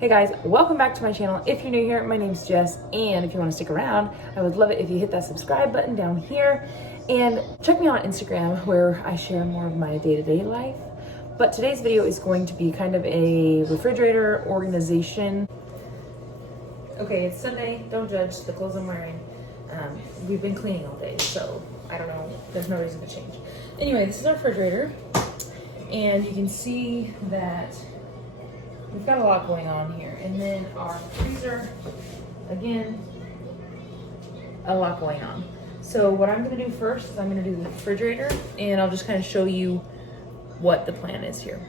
Hey guys, welcome back to my channel. If you're new here, my name's Jess, and if you want to stick around, I would love it if you hit that subscribe button down here, and check me out on Instagram where I share more of my day-to-day life. But today's video is going to be kind of a refrigerator organization. Okay, it's Sunday, don't judge the clothes I'm wearing. We've been cleaning all day, so I don't know, there's no reason to change. Anyway, this is our refrigerator, and you can see that we've got a lot going on here. And then our freezer, again, a lot going on. So what I'm gonna do first is I'm gonna do the refrigerator, and I'll just kind of show you what the plan is here.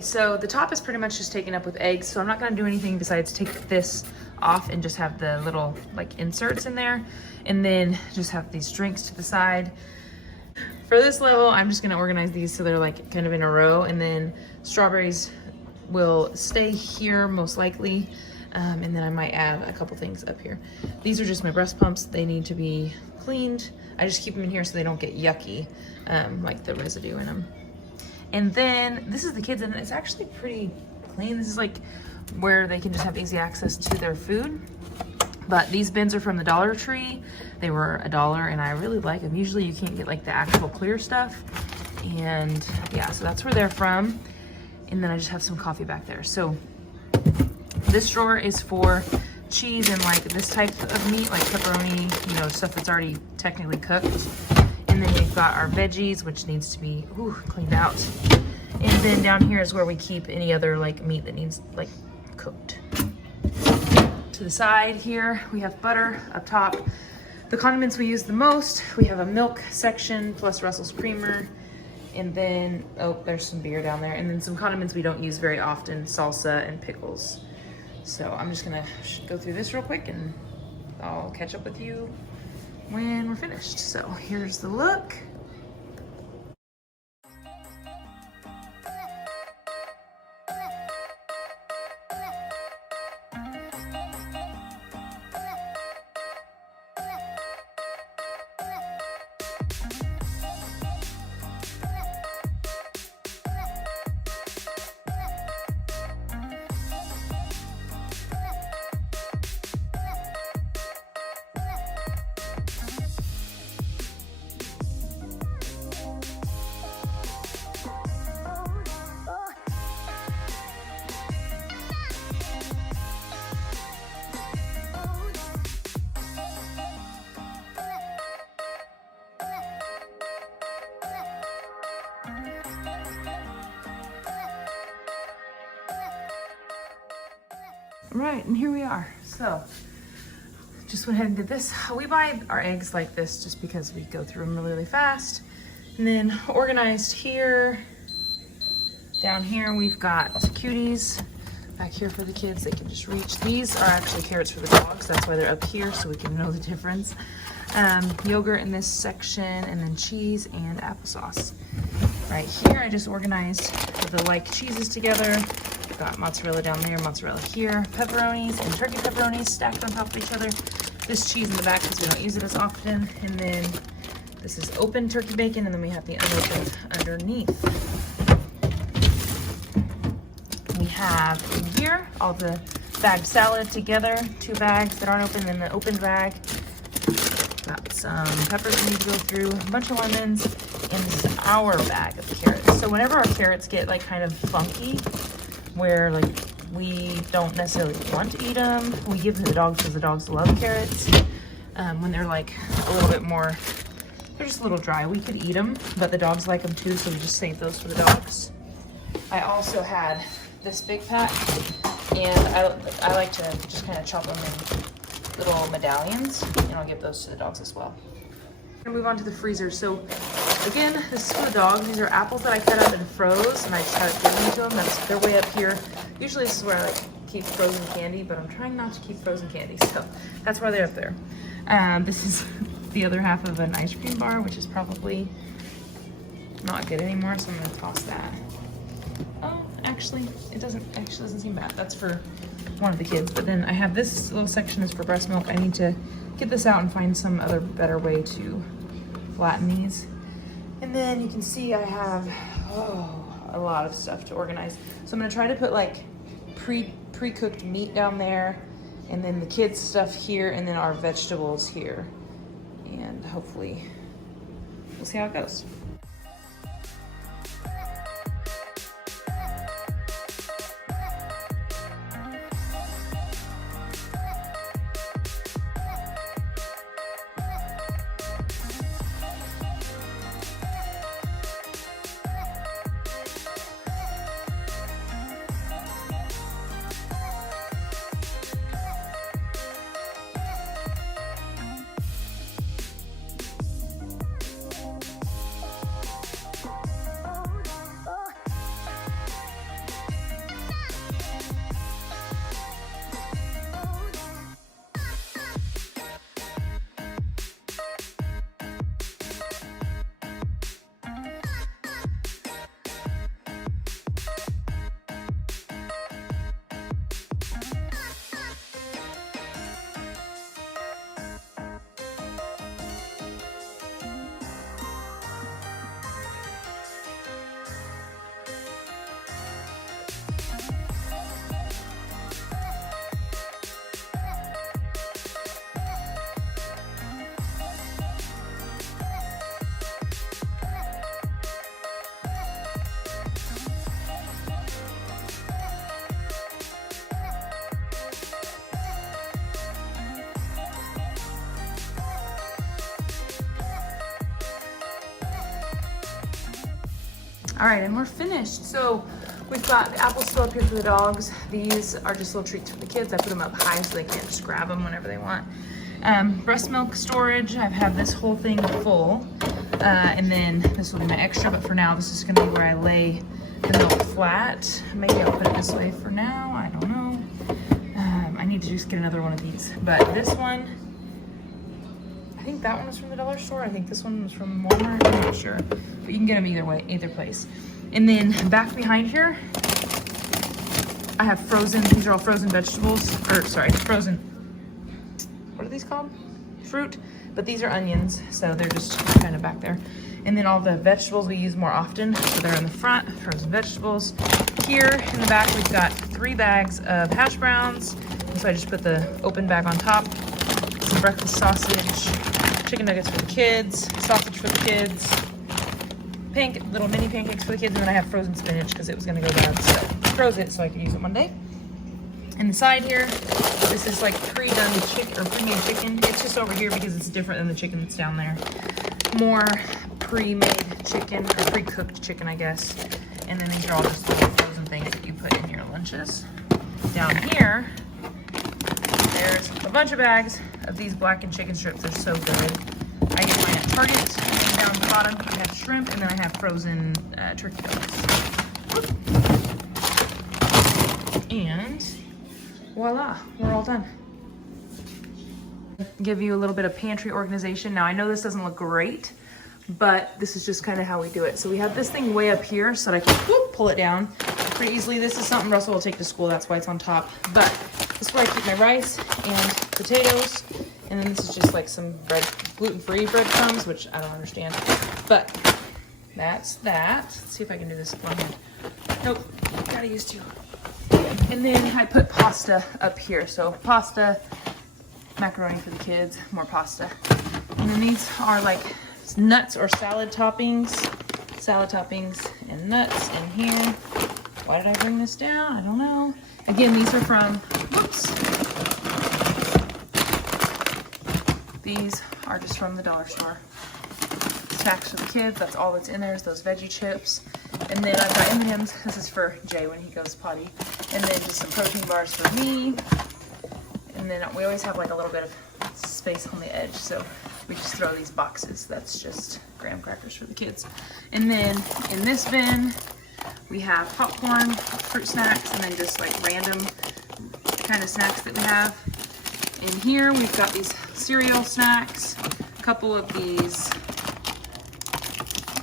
So the top is pretty much just taken up with eggs, so I'm not gonna do anything besides take this off and just have the little like inserts in there, and then just have these drinks to the side. For this level, I'm just gonna organize these so they're like kind of in a row, and then strawberries will stay here most likely, and then I might add a couple things up here. These are just my breast pumps. They need to be cleaned. I just keep them in here so they don't get yucky, like the residue in them. And then this is the kids, and it's actually pretty clean. This is like where they can just have easy access to their food. But these bins are from the Dollar Tree. They were $1, and I really like them. Usually you can't get like the actual clear stuff, and yeah, so that's where they're from. And then I just have some coffee back there. So this drawer is for cheese and like this type of meat, like pepperoni, you know, stuff that's already technically cooked. And then we've got our veggies, which needs to be cleaned out. And then down here is where we keep any other like meat that needs like cooked. To the side here, we have butter up top. The condiments we use the most, we have a milk section plus Russell's creamer. And then, oh, there's some beer down there. And then some condiments we don't use very often, salsa and pickles. So I'm just gonna go through this real quick and I'll catch up with you when we're finished. So here's the look. Right, and here we are. So just went ahead and did this. We buy our eggs like this just because we go through them really, really fast. And then organized here. Down here we've got cuties back here for the kids. They can just reach. These are actually carrots for the dogs. That's why they're up here, so we can know the difference. Yogurt in this section, and then cheese and applesauce. Right here I just organized the like cheeses together. Got mozzarella down there, mozzarella here, pepperonis and turkey pepperonis stacked on top of each other. This cheese in the back because we don't use it as often. And then this is open turkey bacon, and then we have the unopened underneath. We have in here all the bagged salad together, 2 bags that aren't open, and the open bag. Got some peppers we need to go through, a bunch of lemons, and this is our bag of carrots. So whenever our carrots get like kind of funky, where like we don't necessarily want to eat them, we give them to the dogs because the dogs love carrots. When they're like a little bit more, they're just a little dry, we could eat them, but the dogs like them too, so we just save those for the dogs. I also had this big pack, and I like to just kind of chop them in little medallions, and I'll give those to the dogs as well. I'm gonna move on to the freezer. So again, this is for the dogs. These are apples that I cut up and froze, and I started giving them to them. They're way up here. Usually this is where I like keep frozen candy, but I'm trying not to keep frozen candy, so that's why they're up there. This is the other half of an ice cream bar, which is probably not good anymore, so I'm gonna toss that. Oh, actually, it doesn't seem bad. That's for one of the kids. But then I have this little section is for breast milk. I need to get this out and find some other better way to flatten these. And then you can see I have a lot of stuff to organize. So I'm gonna try to put like pre-cooked meat down there, and then the kids' stuff here, and then our vegetables here. And hopefully we'll see how it goes. All right, and we're finished. So we've got the apples still up here for the dogs. These are just little treats for the kids. I put them up high so they can't just grab them whenever they want. Breast milk storage, I've had this whole thing full. And then this will be my extra, but for now, this is gonna be where I lay the milk flat. Maybe I'll put it this way for now, I don't know. I need to just get another one of these. But this one, I think that one was from the dollar store. I think this one was from Walmart, I'm not sure. But you can get them either way, either place. And then back behind here, I have frozen, these are all frozen vegetables, or sorry, frozen, what are these called? Fruit, but these are onions, so they're just kind of back there. And then all the vegetables we use more often, so they're in the front, frozen vegetables. Here in the back, we've got 3 bags of hash browns. So I just put the open bag on top, some breakfast sausage, chicken nuggets for the kids, sausage for the kids, little mini pancakes for the kids, and then I have frozen spinach because it was gonna go bad, so froze it so I could use it one day. And the side here, this is like pre-done chicken or pre-made chicken. It's just over here because it's different than the chicken that's down there. More pre-made chicken or pre-cooked chicken, I guess. And then these are all just little frozen things that you put in your lunches. Down here, there's a bunch of bags of these blackened chicken strips. They're so good. I get mine at Target. And down the bottom, I have shrimp, and then I have frozen turkey legs. And voila, we're all done. Give you a little bit of pantry organization. Now I know this doesn't look great, but this is just kind of how we do it. So we have this thing way up here so that I can pull it down pretty easily. This is something Russell will take to school, that's why it's on top. But this is where I keep my rice and potatoes. And then this is just like some gluten-free breadcrumbs, which I don't understand. But that's that. Let's see if I can do this with one hand. Nope, gotta use 2. And then I put pasta up here. So pasta, macaroni for the kids, more pasta. And then these are like nuts or salad toppings and nuts in here. Why did I bring this down? I don't know. Again, these are from, whoops. These are just from the dollar store. Snacks for the kids, that's all that's in there is those veggie chips. And then I've got M&Ms, this is for Jay when he goes potty. And then just some protein bars for me. And then we always have like a little bit of space on the edge, so we just throw these boxes. That's just graham crackers for the kids. And then in this bin, we have popcorn, fruit snacks, and then just like random kind of snacks that we have. In here, we've got these cereal snacks, a couple of these,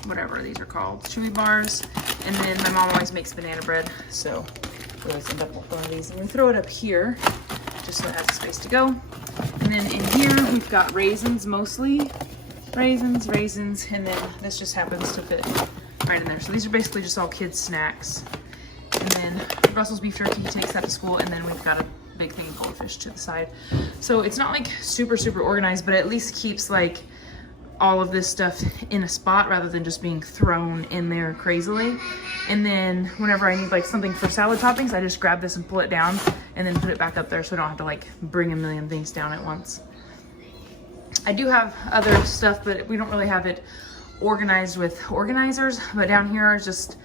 whatever these are called, chewy bars. And then my mom always makes banana bread, so we always end up with one of these. And we throw it up here, just so it has a space to go. And then in here, we've got raisins mostly. Raisins, and then this just happens to fit right in there. So these are basically just all kids' snacks. And then Russell's beef jerky, he takes that to school, and then we've got a big thing of goldfish to the side. So it's not like super organized, but at least keeps like all of this stuff in a spot rather than just being thrown in there crazily. And then whenever I need like something for salad toppings, I just grab this and pull it down and then put it back up there so I don't have to like bring a million things down at once. I do have other stuff, but we don't really have it organized with organizers, but down here are just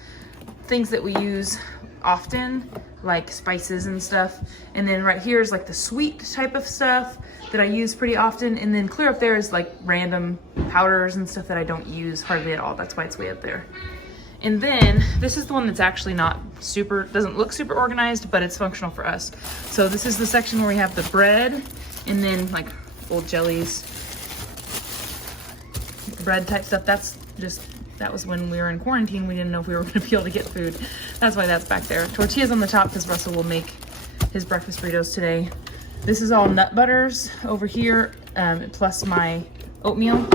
things that we use often, like spices and stuff. And then right here is like the sweet type of stuff that I use pretty often. And then clear up there is like random powders and stuff that I don't use hardly at all. That's why it's way up there. And then this is the one that's actually not super, doesn't look super organized, but it's functional for us. So this is the section where we have the bread and then like old jellies, bread type stuff. That's just, that was when we were in quarantine. We didn't know if we were gonna be able to get food. That's why that's back there. Tortillas on the top because Russell will make his breakfast burritos today. This is all nut butters over here, plus my oatmeal.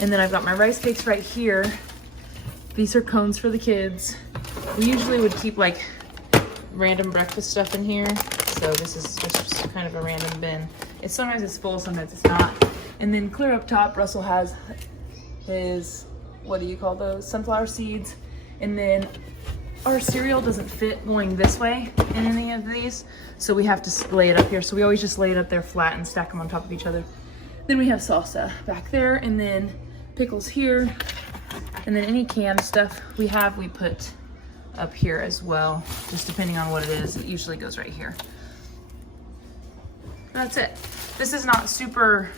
And then I've got my rice cakes right here. These are cones for the kids. We usually would keep like random breakfast stuff in here. So this is just kind of a random bin. Sometimes it's full, sometimes it's not. And then clear up top, Russell has his, what do you call those? Sunflower seeds. And then our cereal doesn't fit going this way in any of these. So we have to lay it up here. So we always just lay it up there flat and stack them on top of each other. Then we have salsa back there, and then pickles here. And then any canned stuff we put up here as well, just depending on what it is. It usually goes right here. That's it. This is not super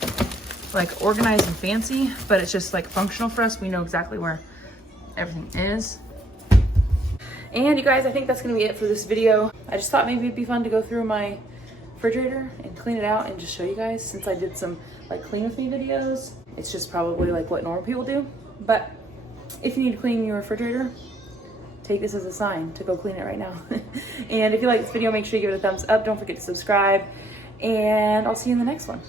like organized and fancy, but it's just like functional for us. We know exactly where everything is. And you guys, I think that's gonna be it for this video. I just thought maybe it'd be fun to go through my refrigerator and clean it out and just show you guys, since I did some like clean with me videos. It's just probably like what normal people do. But if you need to clean your refrigerator, take this as a sign to go clean it right now. And if you like this video, make sure you give it a thumbs up. Don't forget to subscribe, and I'll see you in the next one.